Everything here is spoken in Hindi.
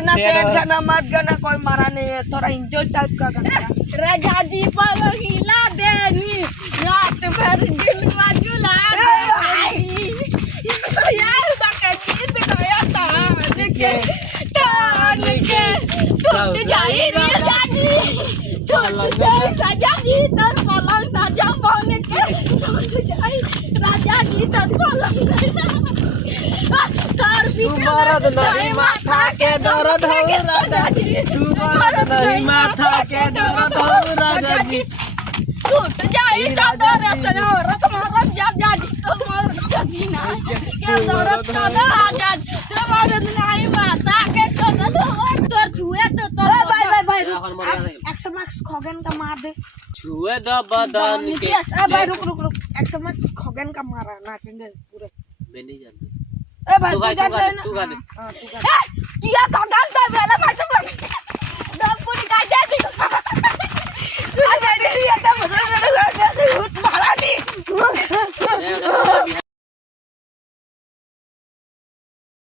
गाना सेट गाना मत गाना कोई मारा नहीं है थोड़ा एंजॉय टाइप का गाना राजा जी पर हिला देनी रात भर दिल मजुला देनी यार बाका गीत गाया तान के टूट जाए राजा जी टूट जाए राजा जी तर पलंग राजा बन के टूट जाए राजा जी तर पलंग तार तुम्हारा नहीं माथा के दर्द हो राजा जी तुम्हारा नहीं माथा के दर्द हो राजा जी टूट जाए चादर सरोरत मारत जा जी तुम्हारा जदी ना के दर्द का राजा तुम्हारा नहीं माथा के दर्द हो तो छुए तो भाई एक्शन मैक्स खगन का मार दे छुए दो बदन के भाई रुक एक्शन मैक्स खगन का मारा नाचेंगे पूरे मैं नहीं जानता ए भाई तू गा दे तू गा दे किया खगन का